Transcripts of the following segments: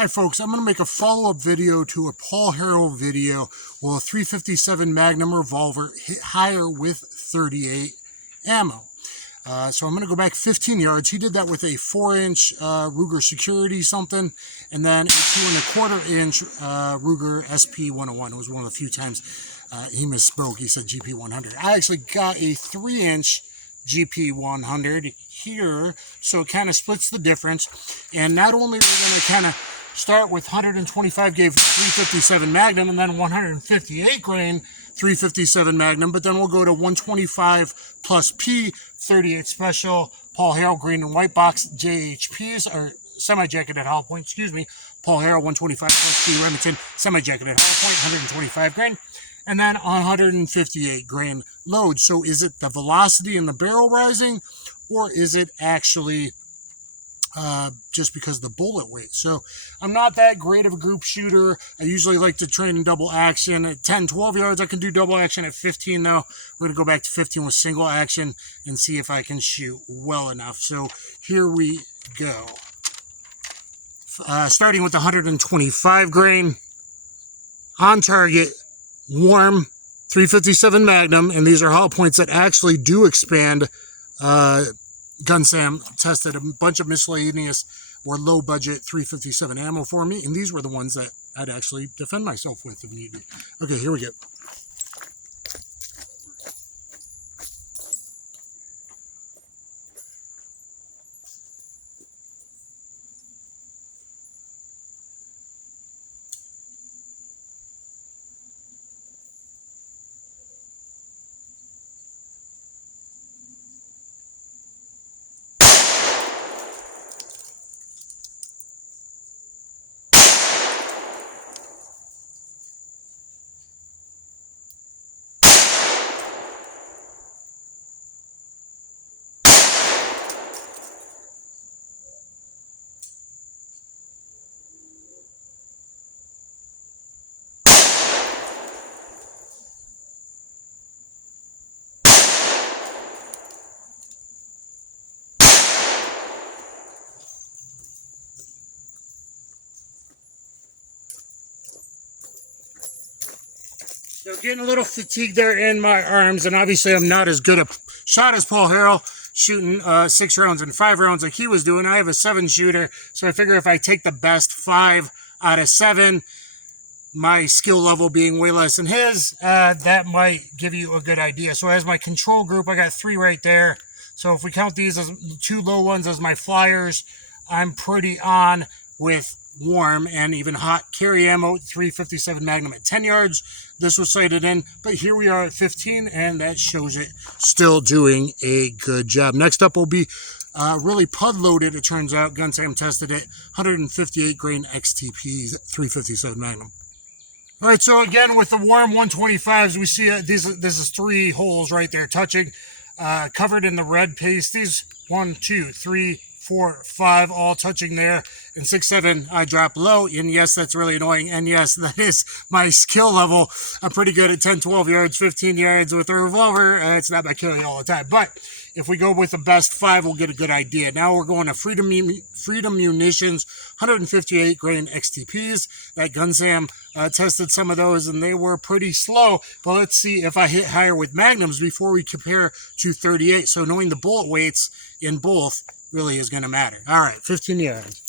Hi folks, I'm going to make a follow-up video to a Paul Harrell video with a 357 Magnum Revolver hit higher with 38 ammo. So I'm going to go back 15 yards. He did that with a 4-inch Ruger Security something, and then a 2.25-inch Ruger SP101. It was one of the few times he misspoke. He said GP100. I actually got a 3-inch GP100 here, so it kind of splits the difference. And not only are we going to kind of start with 125 gauge 357 Magnum and then 158 grain 357 Magnum, but then we'll go to 125 plus P 38 Special Paul Harrell green and white box JHPs, or semi-jacketed hollow point, excuse me, Paul Harrell 125 plus P Remington semi-jacketed hollow point, 125 grain, and then 158 grain load. So is it the velocity in the barrel rising, or is it actually just because of the bullet weight? So I'm not that great of a group shooter. I usually like to train in double action at 10, 12 yards. I can do double action at 15 though. We're going to go back to 15 with single action and see if I can shoot well enough. So here we go. Starting with 125 grain on target, warm 357 Magnum, and these are hollow points that actually do expand. Gun Sam tested a bunch of miscellaneous or low budget 357 ammo for me, and these were the ones that I'd actually defend myself with if needed. Okay, here we go. So getting a little fatigued there in my arms, and obviously I'm not as good a shot as Paul Harrell, shooting 6 rounds and 5 rounds like he was doing. I have a 7-shooter, so I figure if I take the best 5 out of 7, my skill level being way less than his, that might give you a good idea. So as my control group, I got 3 right there. So if we count these as 2 low ones as my flyers, I'm pretty on with warm and even hot carry ammo, 357 Magnum at 10 yards. This was sighted in, but here we are at 15, and that shows it still doing a good job. Next up will be really pud loaded, it turns out. Gun Sam tested it, 158 grain XTP 357 Magnum. All right, so again with the warm 125s, we see this is 3 holes right there touching, covered in the red paste. These 1, 2, 3, 4, 5 all touching there, and 6, 7 I drop low, and yes, that's really annoying, and yes, that is my skill level. I'm pretty good at 10, 12 yards, 15 yards with a revolver. It's not my killing all the time, but if we go with the best 5, we'll get a good idea. Now we're going to Freedom Munitions 158 grain XTPs. That Gun Sam tested some of those, and they were pretty slow, but let's see if I hit higher with Magnums before we compare to 38. So knowing the bullet weights in both really is going to matter. All right, 15 yards.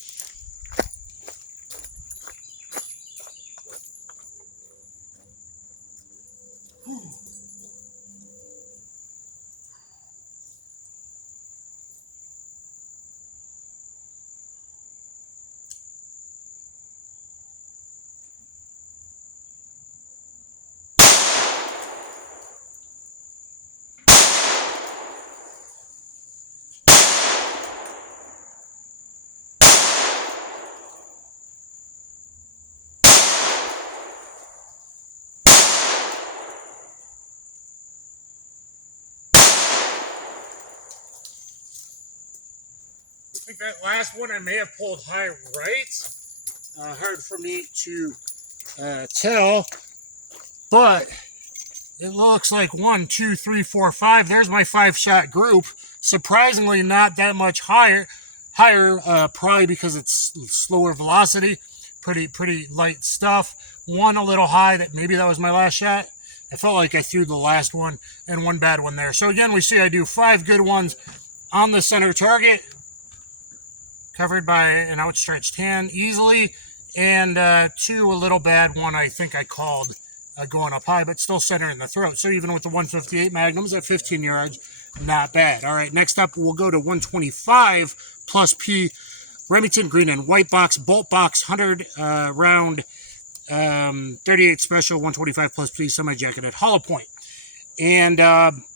I think that last one I may have pulled high right. Hard for me to tell, but it looks like 1, 2, 3, 4, 5. There's my 5-shot group. Surprisingly, not that much higher, probably because it's slower velocity. pretty light stuff. One a little high, that maybe that was my last shot. I felt like I threw the last one and one bad one there. So again, we see I do 5 good ones on the center target, covered by an outstretched hand easily, and 2 a little bad. One I think I called going up high, but still center in the throat. So even with the 158 Magnums at 15 yards, not bad. All right, next up we'll go to 125 plus P Remington green and white box, bolt box, 100 round 38 special, 125 plus P semi-jacketed hollow point. And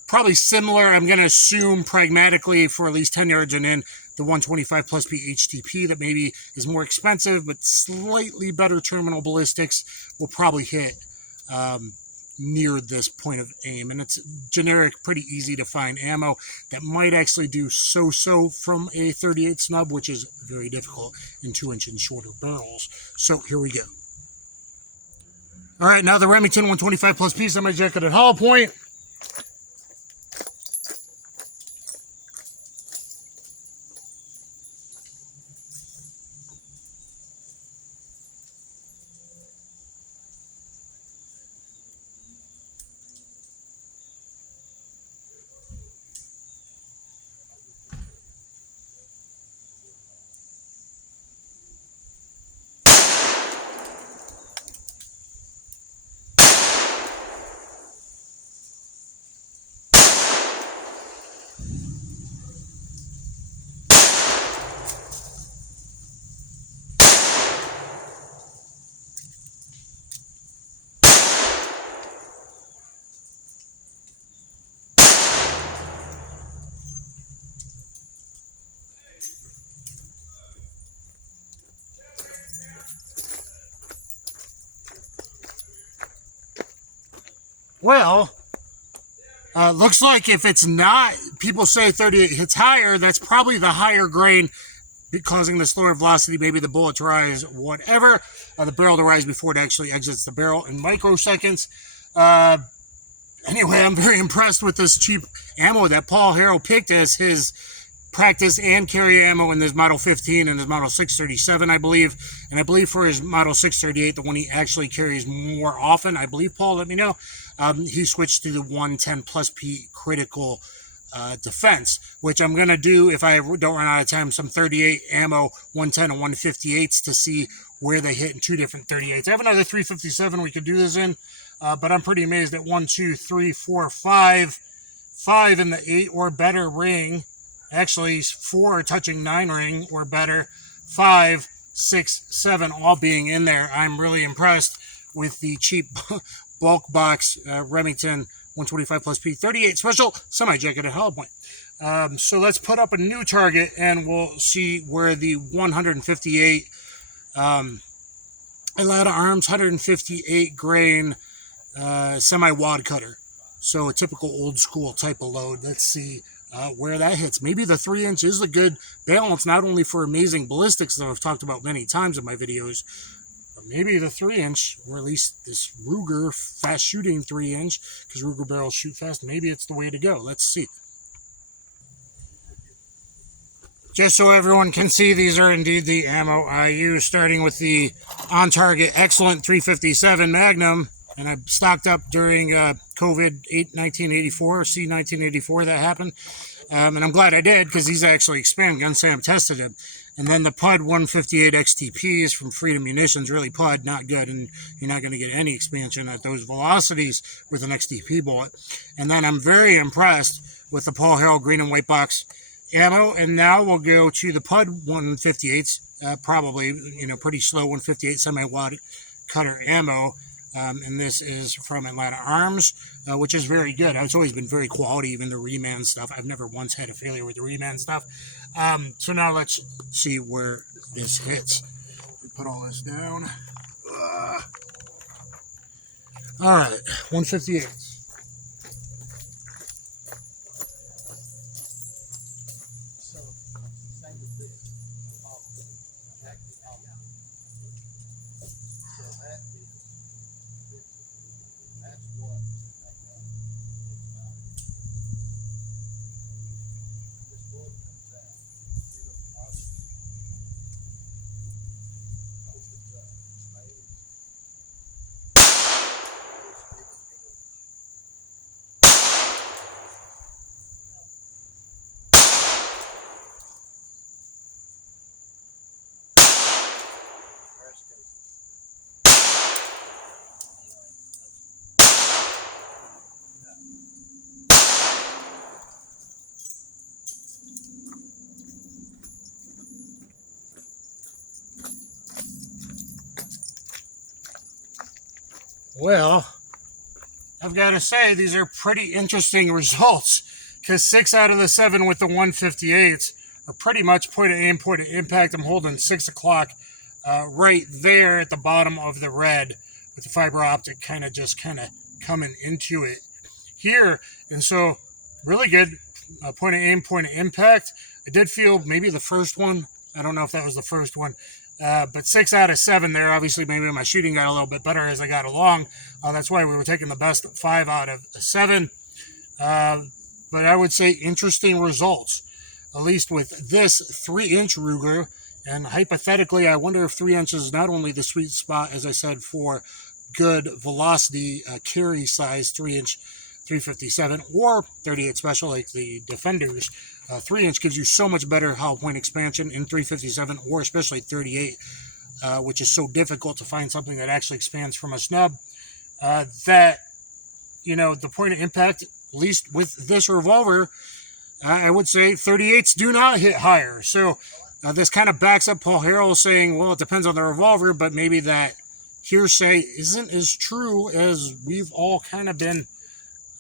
probably similar, I'm going to assume pragmatically, for at least 10 yards and in, the 125 plus P HTP that maybe is more expensive but slightly better terminal ballistics will probably hit near this point of aim. And it's generic, pretty easy to find ammo that might actually do so-so from a 38 snub, which is very difficult in 2-inch and shorter barrels. So here we go. All right, now the Remington 125 plus P semi-jacketed hollow point. Well, looks like if it's not, people say 38 hits higher, that's probably the higher grain causing the slower velocity, maybe the bullet to rise, whatever, the barrel to rise before it actually exits the barrel in microseconds. Anyway, I'm very impressed with this cheap ammo that Paul Harrell picked as his practice and carry ammo in his Model 15 and his Model 637, I believe. And I believe for his Model 638, the one he actually carries more often, I believe, Paul, let me know, he switched to the 110 plus P critical defense, which I'm going to do, if I don't run out of time, some 38 ammo, 110 and 158s to see where they hit in 2 different 38s. I have another 357 we could do this in, but I'm pretty amazed at 1, 2, 3, 4, 5 in the 8 or better ring. Actually, 4 touching 9 ring or better, 5, 6, 7 all being in there. I'm really impressed with the cheap bulk box Remington 125 plus P 38 special semi-jacketed hollow point. So let's put up a new target and we'll see where the 158 Atlanta Arms 158 grain semi-wad cutter. So a typical old school type of load. Let's see where that hits. Maybe the 3-inch is a good balance, not only for amazing ballistics that I've talked about many times in my videos, but maybe the 3-inch, or at least this Ruger fast shooting 3-inch, because Ruger barrels shoot fast, maybe it's the way to go. Let's see. Just so everyone can see, these are indeed the ammo I use, starting with the on-target excellent 357 Magnum. And I stocked up during COVID 1984, C1984 that happened. And I'm glad I did, because these actually expand. Gun Sam tested them. And then the PUD 158 XTPs from Freedom Munitions, really PUD, not good. And you're not going to get any expansion at those velocities with an XTP bullet. And then I'm very impressed with the Paul Harrell green and white box ammo. And now we'll go to the PUD 158s, probably, pretty slow 158 semi-wad cutter ammo. And this is from Atlanta Arms, which is very good. It's always been very quality, even the reman stuff. I've never once had a failure with the reman stuff. So now let's see where this hits. Put all this down. All right, 158. Well, I've got to say, these are pretty interesting results, because 6 out of the 7 with the 158s are pretty much point of aim, point of impact. I'm holding 6 o'clock right there at the bottom of the red with the fiber optic kind of coming into it here. And so really good point of aim, point of impact. I did feel maybe the first one. I don't know if that was the first one. But 6 out of 7 there. Obviously, maybe my shooting got a little bit better as I got along. That's why we were taking the best 5 out of 7. But I would say interesting results, at least with this 3-inch Ruger. And hypothetically, I wonder if 3 inches is not only the sweet spot, as I said, for good velocity carry size 3-inch 357 or 38 special like the Defenders. 3-inch gives you so much better hollow point expansion in 357 or especially 38, which is so difficult to find something that actually expands from a snub. That, you know, the point of impact, at least with this revolver, I would say 38s do not hit higher. So this kind of backs up Paul Harrell saying, well, it depends on the revolver, but maybe that hearsay isn't as true as we've all kind of been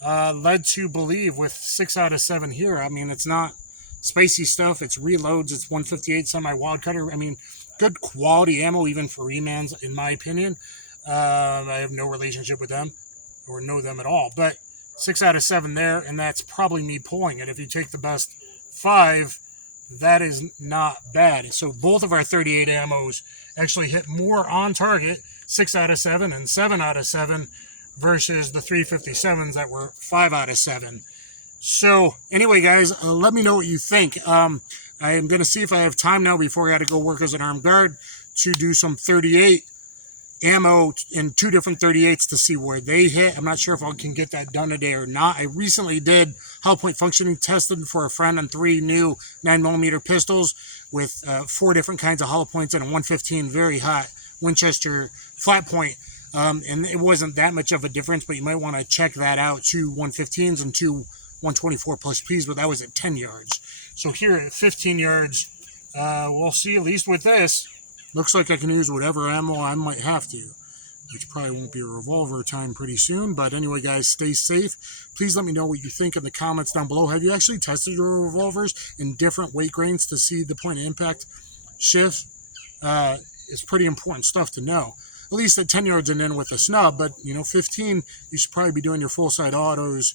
led to believe with 6 out of 7 here. I mean, it's not spicy stuff. It's reloads. It's 158 semi-wad cutter. I mean, good quality ammo even for remans, in my opinion. I have no relationship with them or know them at all. But 6 out of 7 there, and that's probably me pulling it. If you take the best 5, that is not bad. So both of our 38 ammos actually hit more on target, 6 out of 7 and 7 out of 7, versus the 357s that were 5 out of 7. So anyway, guys, let me know what you think. I am going to see if I have time now before I got to go work as an armed guard to do some 38 ammo in 2 different 38s to see where they hit. I'm not sure if I can get that done today or not. I recently did hollow point functioning testing for a friend on 3 new 9mm pistols with 4 different kinds of hollow points and a 115 very hot Winchester flat point. And it wasn't that much of a difference, but you might want to check that out. 2 115s and 2 124 plus Ps, but that was at 10 yards. So here at 15 yards, we'll see, at least with this, looks like I can use whatever ammo I might have to, which probably won't be a revolver time pretty soon. But anyway, guys, stay safe. Please let me know what you think in the comments down below. Have you actually tested your revolvers in different weight grains to see the point of impact shift? It's pretty important stuff to know. At least at 10 yards and in with a snub, but, you know, 15, you should probably be doing your full-side autos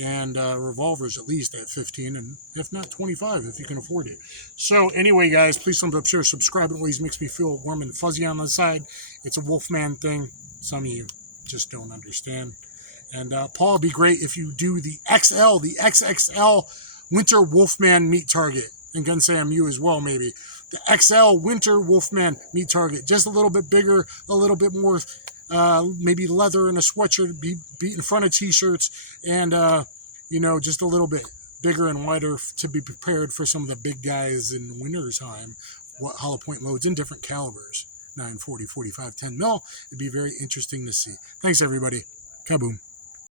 and revolvers at least at 15, and if not 25 if you can afford it. So anyway, guys, please thumbs up, share, subscribe. It always makes me feel warm and fuzzy on the side. It's a Wolfman thing. Some of you just don't understand. And Paul, it'd be great if you do the XL, the XXL Winter Wolfman meat target. And Gunsam, you as well, maybe. The XL Winter Wolfman meat target. Just a little bit bigger, a little bit more maybe leather and a sweatshirt, be in front of t-shirts, and you know, just a little bit bigger and wider to be prepared for some of the big guys in winter time. What hollow point loads in different calibers, 9, 40, 45, 10 mil. It'd be very interesting to see. Thanks, everybody. Kaboom.